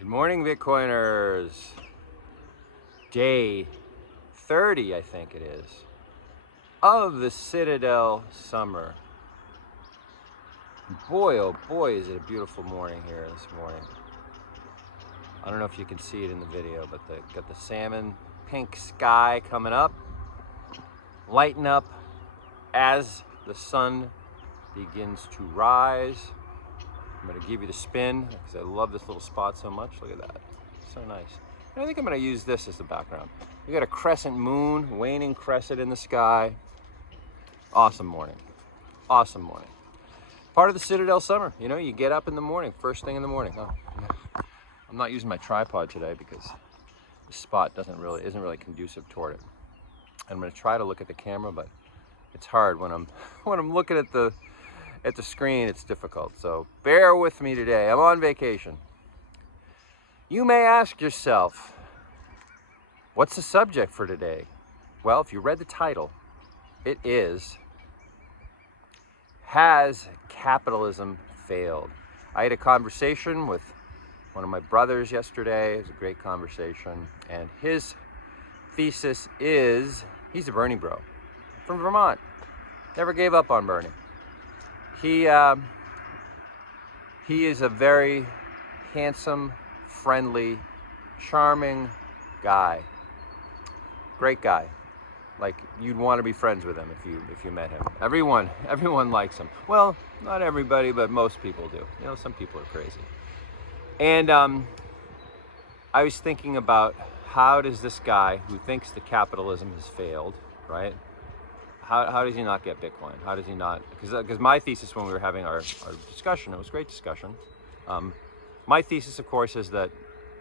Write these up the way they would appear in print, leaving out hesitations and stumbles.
Good morning, Bitcoiners. Day 30, I think it is, of the Citadel summer. Boy, oh boy, is it a beautiful morning here this morning. I don't know if you can see it in the video, but got the salmon pink sky coming up, lighting up as the sun begins to rise. I'm going to give you the spin because I love this little spot so much. Look at that. So nice. And I think I'm going to use this as the background. We got a crescent moon, waning crescent in the sky. Awesome morning. Awesome morning. Part of the Citadel summer. You know, you get up in the morning, first thing in the morning. Oh, I'm not using my tripod today because the spot isn't really conducive toward it. I'm going to try to look at the camera, but it's hard when I'm looking at the screen. It's difficult, so bear with me today. I'm on vacation. You may ask yourself, what's the subject for today? Well, if you read the title, it is, Has Capitalism Failed? I had a conversation with one of my brothers yesterday. It was a great conversation, and his thesis is, he's a Bernie bro from Vermont. Never gave up on Bernie. He is a very handsome, friendly, charming guy. Great guy. Like, you'd want to be friends with him if you met him. Everyone likes him. Well, not everybody, but most people do. You know, some people are crazy. And I was thinking about, how does this guy who thinks that capitalism has failed, right? How does he not get Bitcoin? How does he not? Because my thesis when we were having our discussion, it was a great discussion. My thesis, of course, is that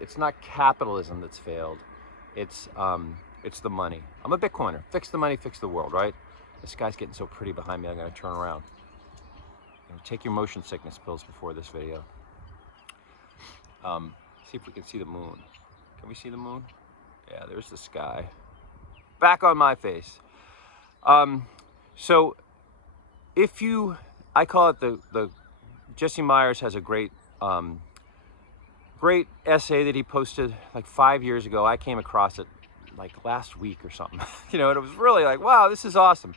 it's not capitalism that's failed. It's the money. I'm a Bitcoiner. Fix the money, fix the world, right? This guy's getting so pretty behind me, I'm going to turn around. Take your motion sickness pills before this video. See if we can see the moon. Can we see the moon? Yeah, there's the sky. Back on my face. So I call it the Jesse Myers has a great essay that he posted like 5 years ago. I came across it like last week or something, you know, and it was really like, wow, this is awesome.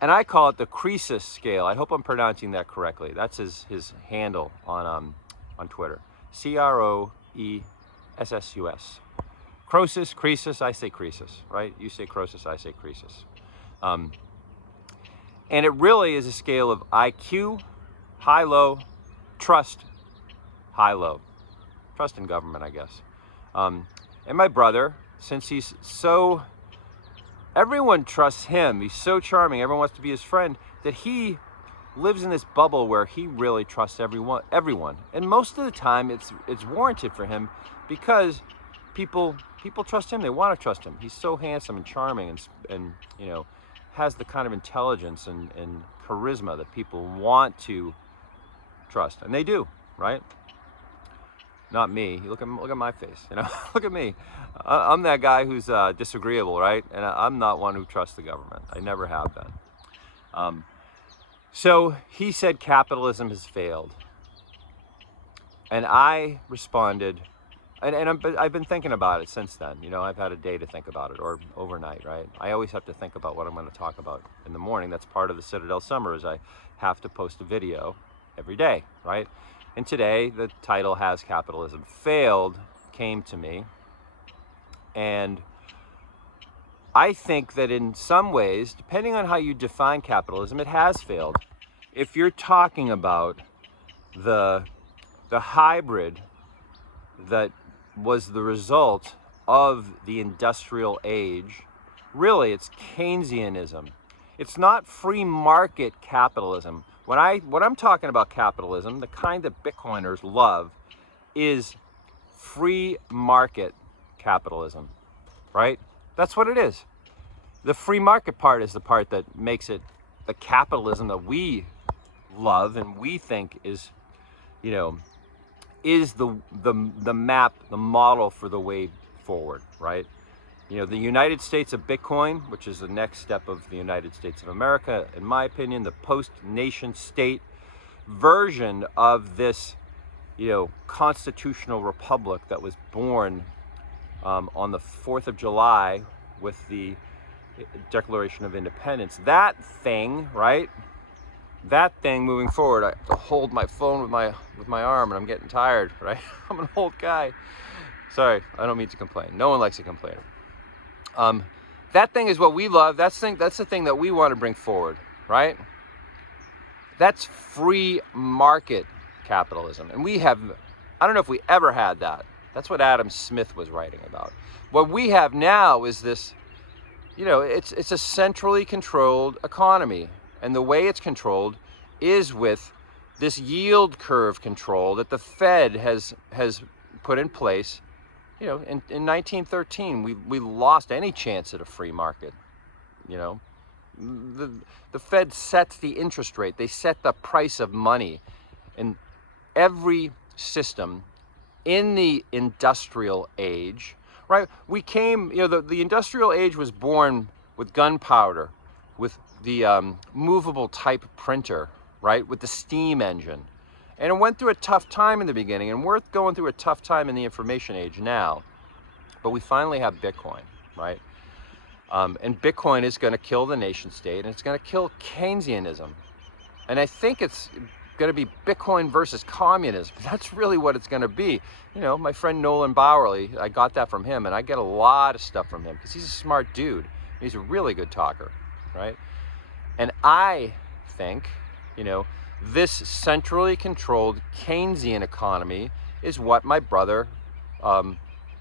And I call it the Croesus scale. I hope I'm pronouncing that correctly. That's his handle on Twitter. Croessus. Croesus, I say Croesus, right? You say Croesus, I say Croesus. And it really is a scale of IQ, high-low, trust, high-low. Trust in government, I guess. And my brother, since he's so, everyone trusts him, he's so charming, everyone wants to be his friend, that he lives in this bubble where he really trusts everyone. And most of the time, it's warranted for him because people trust him, they want to trust him. He's so handsome and charming and you know, has the kind of intelligence and charisma that people want to trust, and they do, right? Not me. Look at my face, you know. Look at me. I'm that guy who's disagreeable, right? And I'm not one who trusts the government. I never have been. So he said capitalism has failed, and I responded. And I've been thinking about it since then. You know, I've had a day to think about it, or overnight, right? I always have to think about what I'm going to talk about in the morning. That's part of the Citadel summer, is I have to post a video every day, right? And today, the title, Has Capitalism Failed, came to me. And I think that in some ways, depending on how you define capitalism, it has failed. If you're talking about the hybrid that was the result of the industrial age, really it's Keynesianism. It's not free market capitalism. When I'm talking about capitalism, the kind that Bitcoiners love is free market capitalism, right? That's what it is. The free market part is the part that makes it the capitalism that we love and we think is, you know, is the map, the model for the way forward, right? You know, the United States of Bitcoin, which is the next step of the United States of America, in my opinion, the post-nation state version of this constitutional republic that was born on the 4th of July with the Declaration of Independence. That thing, right? That thing moving forward. I have to hold my phone with my arm, and I'm getting tired, right? I'm an old guy. Sorry, I don't mean to complain. No one likes to complain. That thing is what we love. That's the thing that we want to bring forward, right? That's free market capitalism. And I don't know if we ever had that. That's what Adam Smith was writing about. What we have now is this, it's a centrally controlled economy. And the way it's controlled is with this yield curve control that the Fed has put in place. In 1913, we lost any chance at a free market. The Fed sets the interest rate. They set the price of money. And every system in the industrial age, right? We came, the industrial age was born with gunpowder, with the movable type printer, right? With the steam engine. And it went through a tough time in the beginning, and we're going through a tough time in the information age now. But we finally have Bitcoin, right? And Bitcoin is going to kill the nation state, and it's going to kill Keynesianism. And I think it's going to be Bitcoin versus communism. That's really what it's going to be. My friend Nolan Bowerly, I got that from him, and I get a lot of stuff from him because he's a smart dude. He's a really good talker, right? And I think, this centrally controlled Keynesian economy is what my brother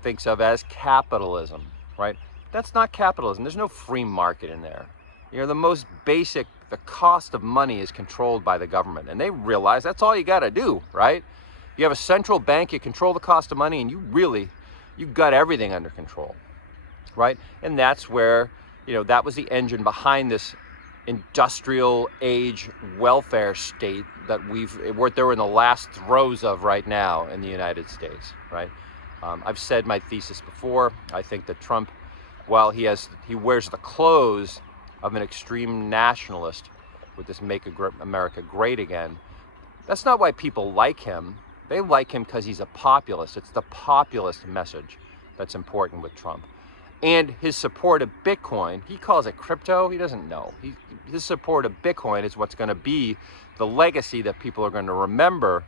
thinks of as capitalism, right? That's not capitalism. There's no free market in there. The most basic, the cost of money is controlled by the government. And they realize that's all you got to do, right? You have a central bank, you control the cost of money, and you've got everything under control, right? And that's where, that was the engine behind this industrial age welfare state that they're in the last throes of right now in the United States, right? I've said my thesis before. I think that Trump, while he wears the clothes of an extreme nationalist with this Make America Great Again, that's not why people like him. They like him because he's a populist. It's the populist message that's important with Trump. And his support of Bitcoin, he calls it crypto. He doesn't know. His support of Bitcoin is what's going to be the legacy that people are going to remember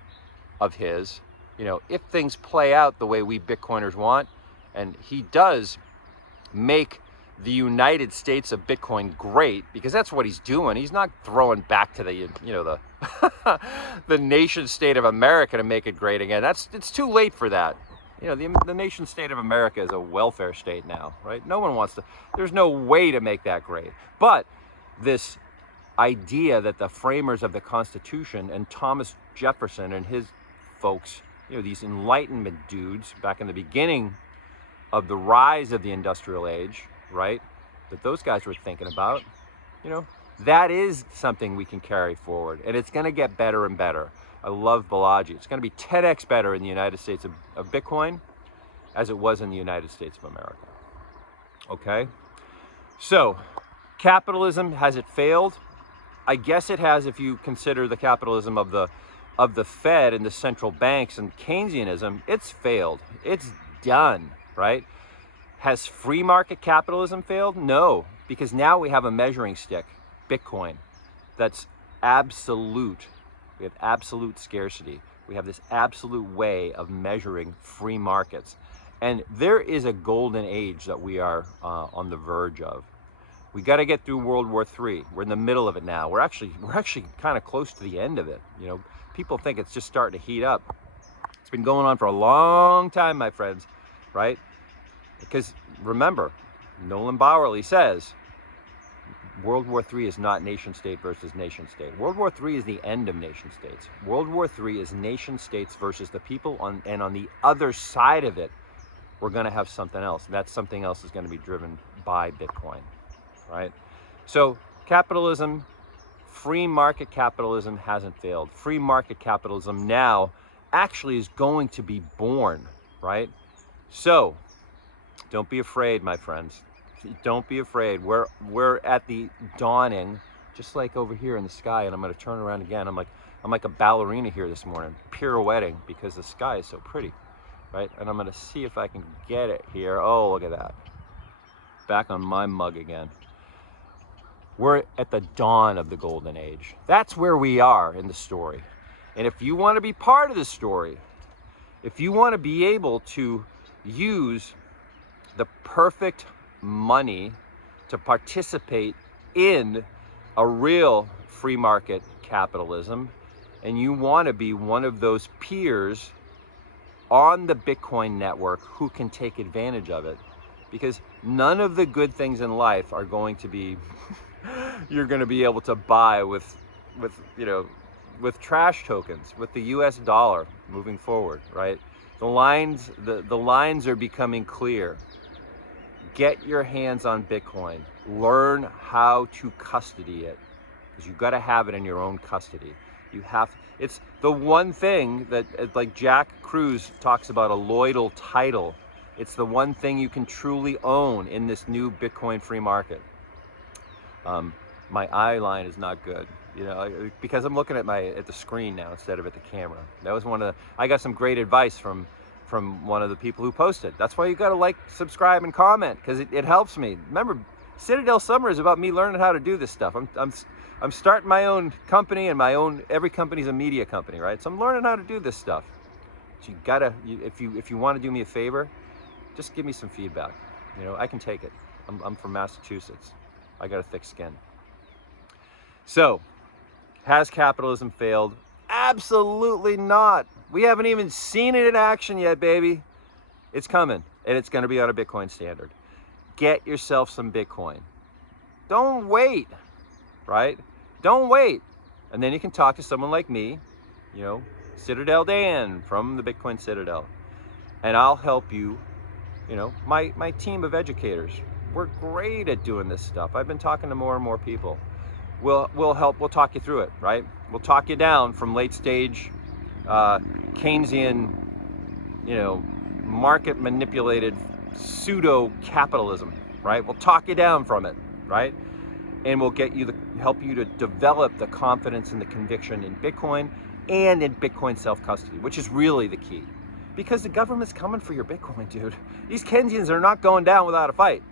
of his. If things play out the way we Bitcoiners want, and he does make the United States of Bitcoin great, because that's what he's doing. He's not throwing back to the the nation state of America to make it great again. It's too late for that. The nation state of America is a welfare state now, right? No one wants to. There's no way to make that great. But this idea that the framers of the Constitution and Thomas Jefferson and his folks, these Enlightenment dudes back in the beginning of the rise of the industrial age, right, that those guys were thinking about, that is something we can carry forward. And it's going to get better and better. I love Balaji. It's going to be 10x better in the United States of Bitcoin as it was in the United States of America. Okay? So, capitalism, has it failed? I guess it has if you consider the capitalism of the Fed and the central banks and Keynesianism. It's failed. It's done, right? Has free market capitalism failed? No, because now we have a measuring stick, Bitcoin, that's absolute. We have absolute scarcity. We have this absolute way of measuring free markets. And there is a golden age that we are on the verge of. We got to get through World War III. We're in the middle of it now. We're actually kind of close to the end of it. People think it's just starting to heat up. It's been going on for a long time, my friends, right? Because remember, Nolan Bowerly says, World War III is not nation state versus nation state. World War III is the end of nation states. World War III is nation states versus the people, and on the other side of it, we're going to have something else. And that something else is going to be driven by Bitcoin, right? So capitalism, free market capitalism hasn't failed. Free market capitalism now actually is going to be born, right? So don't be afraid, my friends. Don't be afraid. We're at the dawning, just like over here in the sky, and I'm going to turn around again. I'm like, I'm like a ballerina here this morning, pirouetting because the sky is so pretty, right? And I'm gonna see if I can get it here. Oh, look at that. Back on my mug again. We're at the dawn of the golden age. That's where we are in the story. And if you want to be part of the story, if you want to be able to use the perfect money to participate in a real free market capitalism, and you want to be one of those peers on the Bitcoin network who can take advantage of it, because none of the good things in life are going to be you're going to be able to buy with trash tokens, with the US dollar moving forward, right? The lines are becoming clear. Get your hands on Bitcoin. Learn how to custody it, because you've got to have it in your own custody. It's the one thing that, like Jack Cruz talks about, a Lloydal title. It's the one thing you can truly own in this new Bitcoin free market. My eye line is not good, because I'm looking at the screen now instead of at the camera. That was I got some great advice from one of the people who posted. That's why you got to like, subscribe, and comment, because it helps me. Remember, Citadel Summer is about me learning how to do this stuff. I'm starting my own company, and every company's a media company, right? So I'm learning how to do this stuff. So if you want to do me a favor, just give me some feedback. I can take it. I'm from Massachusetts. I got a thick skin. So, has capitalism failed? Absolutely not. We haven't even seen it in action yet, baby. It's coming, and it's going to be on a Bitcoin standard. Get yourself some Bitcoin. Don't wait, right? Don't wait. And then you can talk to someone like me, Citadel Dan from the Bitcoin Citadel. And I'll help you, my team of educators. We're great at doing this stuff. I've been talking to more and more people. We'll help, we'll talk you through it, right? We'll talk you down from late stage Keynesian, market manipulated pseudo capitalism, right? We'll talk you down from it, right? And we'll help you to develop the confidence and the conviction in Bitcoin and in Bitcoin self-custody, which is really the key. Because the government's coming for your Bitcoin, dude. These Keynesians are not going down without a fight,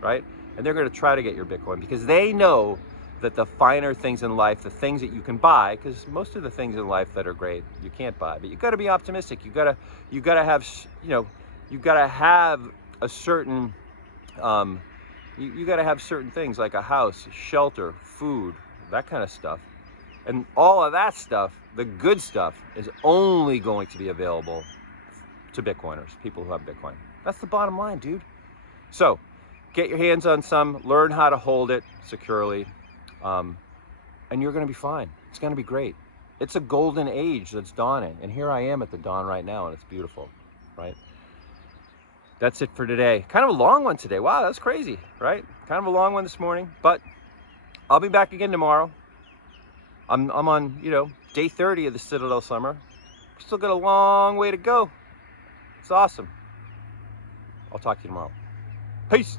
right? And they're going to try to get your Bitcoin because they know that the finer things in life, the things that you can buy, because most of the things in life that are great you can't buy, but you got to be optimistic. You got to have, you got to have a certain, you got to have certain things like a house, shelter, food, that kind of stuff, and all of that stuff. The good stuff is only going to be available to Bitcoiners, people who have Bitcoin. That's the bottom line, dude. So, get your hands on some, learn how to hold it securely. And you're going to be fine. It's going to be great. It's a golden age that's dawning. And here I am at the dawn right now, and it's beautiful, right? That's it for today. Kind of a long one today. Wow, that's crazy, right? Kind of a long one this morning, but I'll be back again tomorrow. I'm on, day 30 of the Citadel Summer. Still got a long way to go. It's awesome. I'll talk to you tomorrow. Peace.